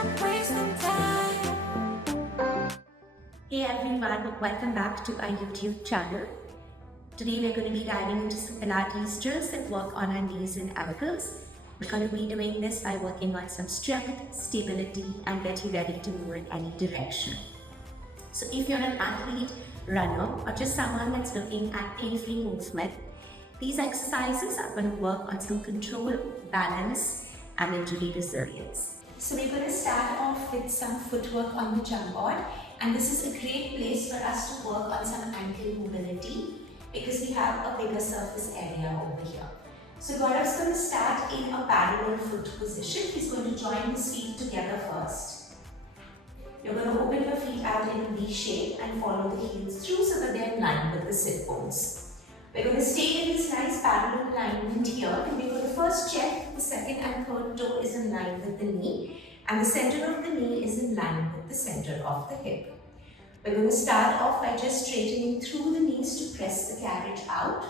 Hey everyone, welcome back to our YouTube channel. Today we're going to be diving into some Pilates drills that work on our knees and ankles. We're going to be doing this by working on some strength, stability, and get you ready to move in any direction. So if you're an athlete, runner, or just someone that's looking at pain-free movement, these exercises are going to work on some control, balance, and injury resilience. So we're going to start off with some footwork on the jump board. And this is a great place for us to work on some ankle mobility because we have a bigger surface area over here. So Gaurav's going to start in a parallel foot position. He's going to join his feet together first. You're going to open your feet out in a V shape and follow the heels through so that they're in line with the sit bones. We're going to stay in this nice parallel alignment here, and we're going to first check the second and third toe is in line with the knee, and the center of the knee is in line with the center of the hip. We're going to start off by just straightening through the knees to press the carriage out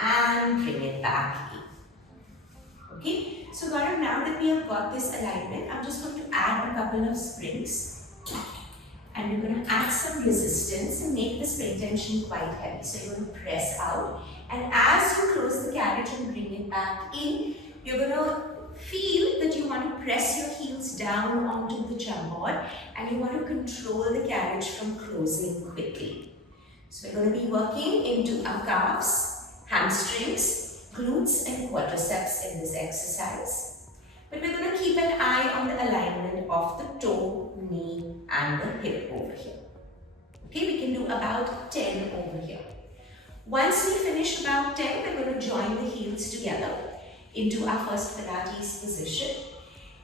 and bring it back in. Okay, so Gaurav, now that we have got this alignment, I'm just going to add a couple of springs. And we're going to add some resistance and make the spring tension quite heavy. So you're going to press out, and as you close the carriage and bring it back in, you're going to feel that you want to press your heels down onto the jump board and you want to control the carriage from closing quickly. So we're going to be working into our calves, hamstrings, glutes and quadriceps in this exercise. But we're going to keep an eye on the alignment of the toe, knee and the hip over here. Okay, we can do about 10 over here. Once we finish about 10, we're going to join the heels together into our first Pilates position.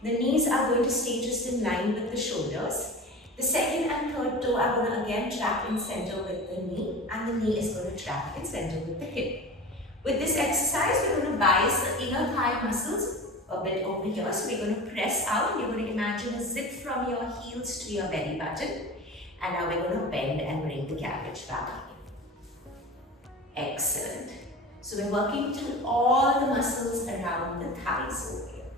The knees are going to stay just in line with the shoulders. The second and third toe are going to again trap in center with the knee, and the knee is going to trap in center with the hip. With this exercise, we're going to bias the inner thigh muscles a bit over here. So we're going to press out, and you're going to imagine a zip from your heels to your belly button. And now we're going to bend and bring the carriage back in. Excellent. So we're working through all the muscles around the thighs over here.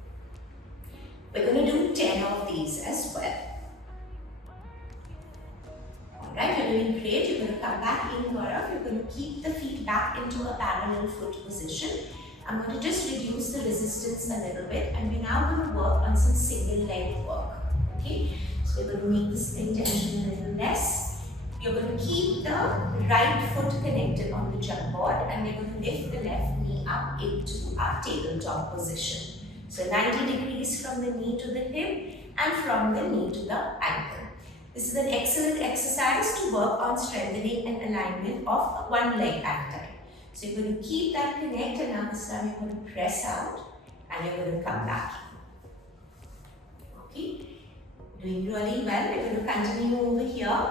We're going to do 10 of these as well. Alright, you're doing great. You're going to come back in, Gaurav. You're going to keep the feet back into a parallel foot position. I'm going to just reduce the resistance a little bit, and we're now going to work on some single leg work. Okay, so we're going to make the spring tension a little less. You're going to keep the right foot connected on the jump board, and we're going to lift the left knee up into our tabletop position. So 90 degrees from the knee to the hip and from the knee to the ankle. This is an excellent exercise to work on strengthening and alignment of one leg at a time. So you're going to keep that connect, and now this time you're going to press out and you're going to come back. Okay, doing really well. We're going to continue over here.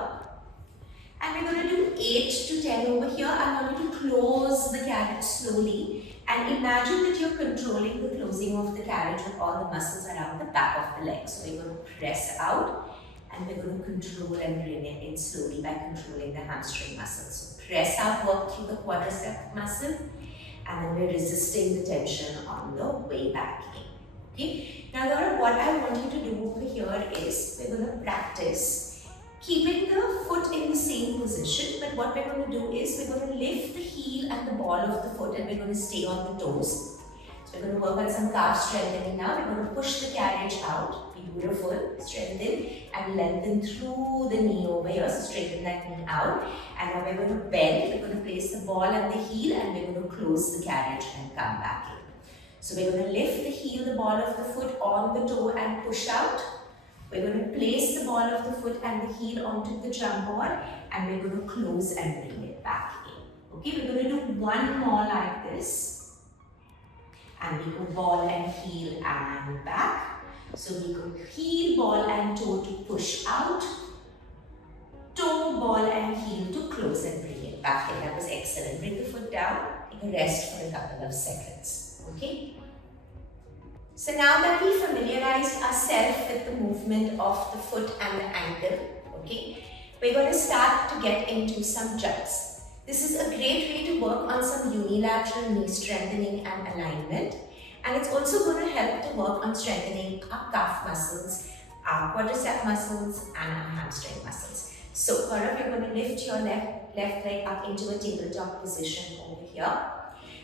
And we're going to do 8 to 10 over here. I want you to close the carriage slowly and imagine that you're controlling the closing of the carriage with all the muscles around the back of the leg. So we're going to press out and we're going to control and bring it in slowly by controlling the hamstring muscles. So press out, work through the quadricep muscle, and then we're resisting the tension on the way back in. Okay? Now Gaurav, what I want you to do over here is we're going to practice keeping the foot in the same position, but what we're going to do is we're going to lift the heel and the ball of the foot, and we're going to stay on the toes. So we're going to work on some calf strengthening now. We're going to push the carriage out. Beautiful. Strengthen and lengthen through the knee over here. So straighten that knee out. And now we're going to bend. We're going to place the ball and the heel, and we're going to close the carriage and come back in. So we're going to lift the heel, the ball of the foot on the toe and push out. We're going to place the ball of the foot and the heel onto the jump board, and we're going to close and bring it back in. Okay, we're going to do one more like this. And we go ball and heel and back. So we go heel, ball and toe to push out. Toe, ball and heel to close and bring it back in. That was excellent. Bring the foot down. Take a rest for a couple of seconds. Okay. So now that we familiarized ourselves with the movement of the foot and the ankle, okay, we're going to start to get into some jumps. This is a great way to work on some unilateral knee strengthening and alignment, and it's also going to help to work on strengthening our calf muscles our quadricep muscles and our hamstring muscles. So Gaurav, you're going to lift your left leg up into a tabletop position over here.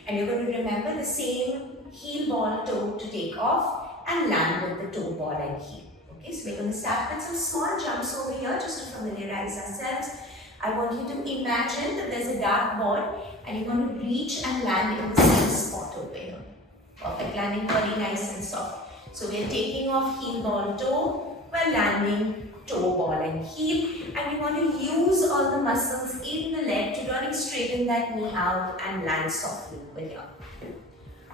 And you're going to remember the same heel ball toe to take off and land with the toe ball and heel. Okay, so we're going to start with some small jumps over here just to familiarize ourselves. I want you to imagine that there's a dart ball and you're going to reach and land in the same spot over here. Perfect, landing very nice and soft. So we're taking off heel ball toe, we're landing toe ball and heel, and we want to use all the muscles in the leg to really straighten that knee out and land softly over here.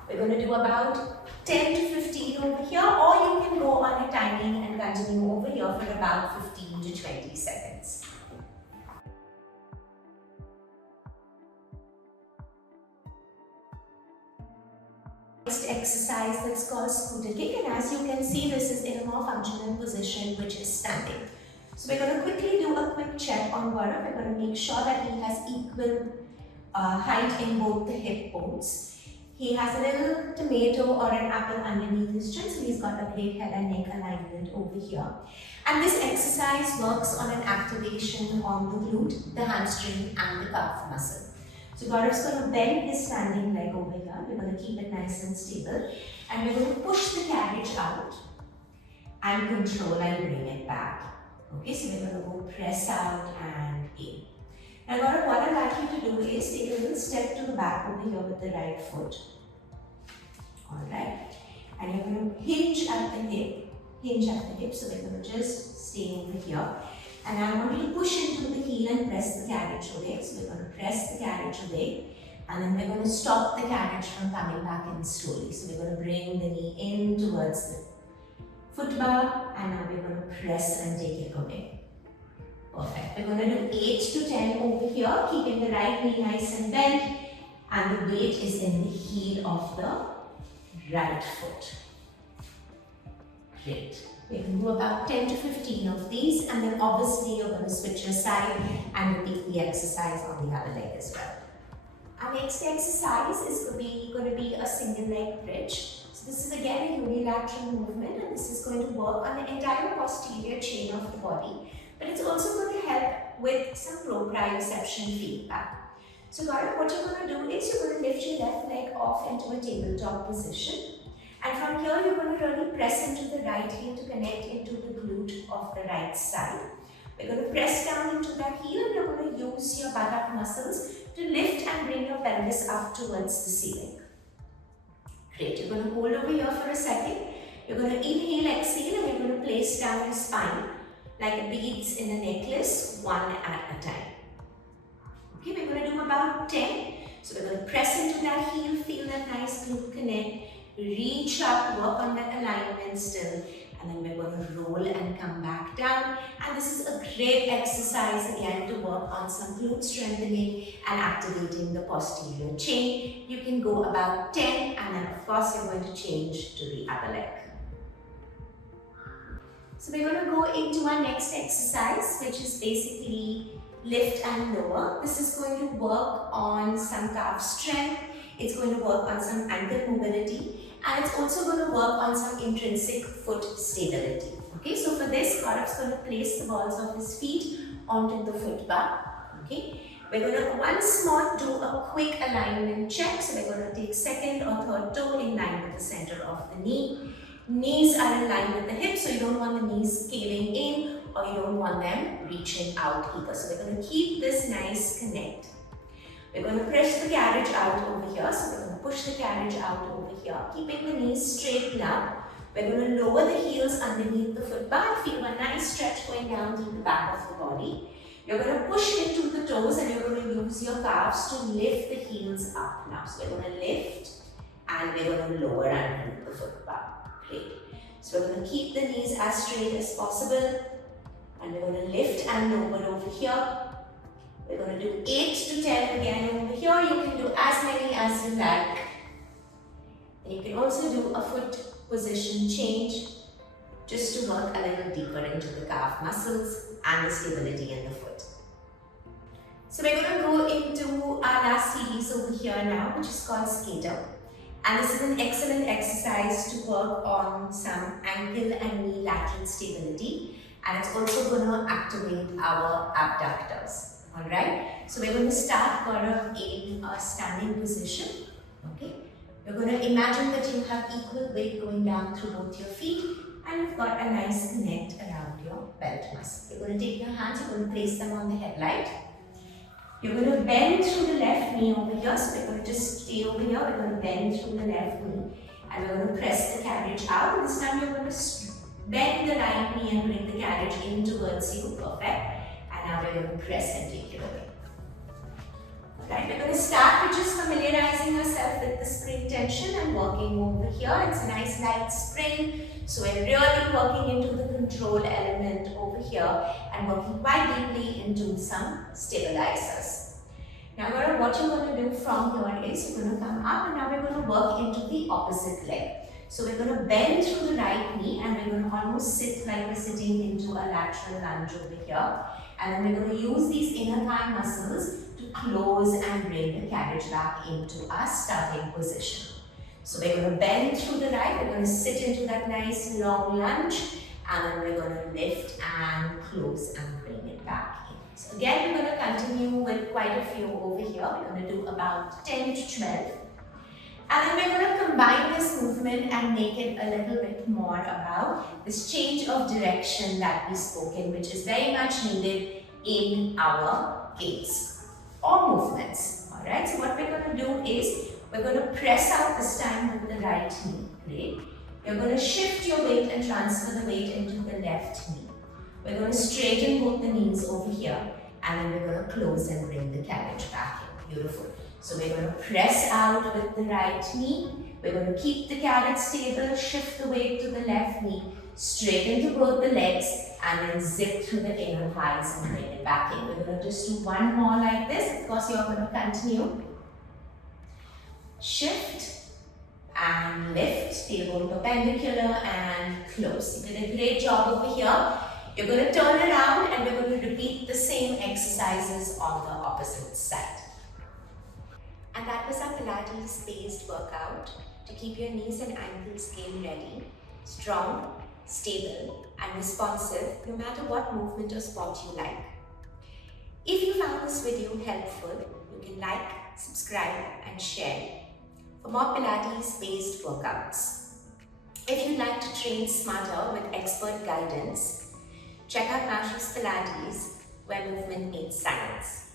We're going to do about 10 to 15 over here, or you can go on a timing and continue over here for about 15 to 20 seconds. Next exercise that's called scooter kick, and as you can see, this is in a more functional position, which is standing. So we're going to quickly do a quick check on Gaurav. We're going to make sure that he has equal height in both the hip bones. He has a little tomato or an apple underneath his chin, so he's got a great head and neck alignment over here. And this exercise works on an activation on the glute, the hamstring and the calf muscle. So Gaurav's going to bend his standing leg over here. We're going to keep it nice and stable. And we're going to push the carriage out and control and bring it back. Okay, so we're going to go press out and in. Now Gaurav, what I'd like you to do is take a little step to the back over here with the right foot. Alright. And you're going to hinge at the hip. So we're going to just stay over here. And I want you to push into the heel and press the carriage away. So we're going to press the carriage away. And then we're going to stop the carriage from coming back in slowly. So we're going to bring the knee in towards the foot bar. And now we're going to press and take it away. Perfect. We're going to do 8 to 10 over here, keeping the right knee nice and bent. And the weight is in the heel of the right foot. Great. We can do about 10 to 15 of these, and then obviously you're going to switch your side and repeat the exercise on the other leg as well. Our next exercise is going to be a single leg bridge. So this is again a unilateral movement, and this is going to work on the entire posterior chain of the body, but it's also going to help with some proprioception feedback. So Gaurav, what you're going to do is you're going to lift your left leg off into a tabletop position. And from here, you're going to really press into the right heel to connect into the glute of the right side. We're going to press down into that heel, and you're going to use your buttock muscles to lift and bring your pelvis up towards the ceiling. Great. You're going to hold over here for a second. You're going to inhale, exhale, and you're going to place down your spine like beads in a necklace, one at a time. Okay, we're going to do about 10. So we're going to press into that heel, feel that nice glute connect. Reach up, work on that alignment still, and then we're going to roll and come back down. And this is a great exercise again to work on some glute strengthening and activating the posterior chain. You can go about 10, and then of course you're going to change to the other leg. So we're going to go into our next exercise, which is basically lift and lower. This is going to work on some calf strength. It's going to work on some ankle mobility, and it's also going to work on some intrinsic foot stability. Okay, so for this, Gaurav's going to place the balls of his feet onto the foot bar. Okay, we're going to once more do a quick alignment check. So we're going to take second or third toe in line with the center of the knee. Knees are in line with the hips, so you don't want the knees scaling in, or you don't want them reaching out either. So we're going to keep this nice connect. We're going to press the carriage out over here. So we're going to push the carriage out over here, keeping the knees straight up. We're going to lower the heels underneath the foot bar. Feel a nice stretch going down through the back of the body. You're going to push into the toes, and you're going to use your calves to lift the heels up now. So we're going to lift, and we're going to lower underneath the foot bar. Great. So we're going to keep the knees as straight as possible, and we're going to lift and lower over here. We're going to do 8 to 10 again over here. You can do as many as you like. And you can also do a foot position change just to work a little deeper into the calf muscles and the stability in the foot. So we're going to go into our last series over here now, which is called skater. And this is an excellent exercise to work on some ankle and knee lateral stability. And it's also going to activate our abductors. Alright, so we're going to start Gaurav in a standing position. Okay, you're going to imagine that you have equal weight going down through both your feet and you've got a nice connect around your belt muscle. You're going to take your hands, you're going to place them on the headlight. You're going to bend through the left knee over here, so we're going to just stay over here, we're going to bend through the left knee and we're going to press the carriage out. This time you're going to bend the right knee and bring the carriage in towards you, perfect. And now we're going to press and take it away. Right, we're going to start with just familiarizing yourself with the spring tension and working over here. It's a nice light spring, so we're really working into the control element over here and working quite deeply into some stabilizers. Now what you're going to do from here is you're going to come up and now we're going to work into the opposite leg. So we're going to bend through the right knee and we're going to almost sit like we're sitting into a lateral lunge over here. And then we're going to use these inner thigh muscles to close and bring the carriage back into our starting position. So we're going to bend through the right, we're going to sit into that nice long lunge and then we're going to lift and close and bring it back in. So again, we're going to continue with quite a few over here. We're going to do about 10 to 12. And then we're going to combine this movement and make it a little bit more about this change of direction that we spoke in, which is very much needed in our gaits or movements. Alright, so what we're going to do is we're going to press out this time with the right knee. Great. You're going to shift your weight and transfer the weight into the left knee. We're going to straighten both the knees over here and then we're going to close and bring the carriage back in. Beautiful. So we're going to press out with the right knee. We're going to keep the carriage stable, shift the weight to the left knee, straighten to both the legs and then zip through the inner thighs and bring it back in. We're going to just do one more like this. Of course, you're going to continue. Shift and lift, stay both perpendicular and close. You did a great job over here. You're going to turn around and we're going to repeat the same exercises on the opposite side. And that was our Pilates based workout to keep your knees and ankles game ready, strong, stable and responsive no matter what movement or sport you like. If you found this video helpful, you can like, subscribe and share for more Pilates based workouts. If you'd like to train smarter with expert guidance, check out Moushu's Pilates where movement meets science.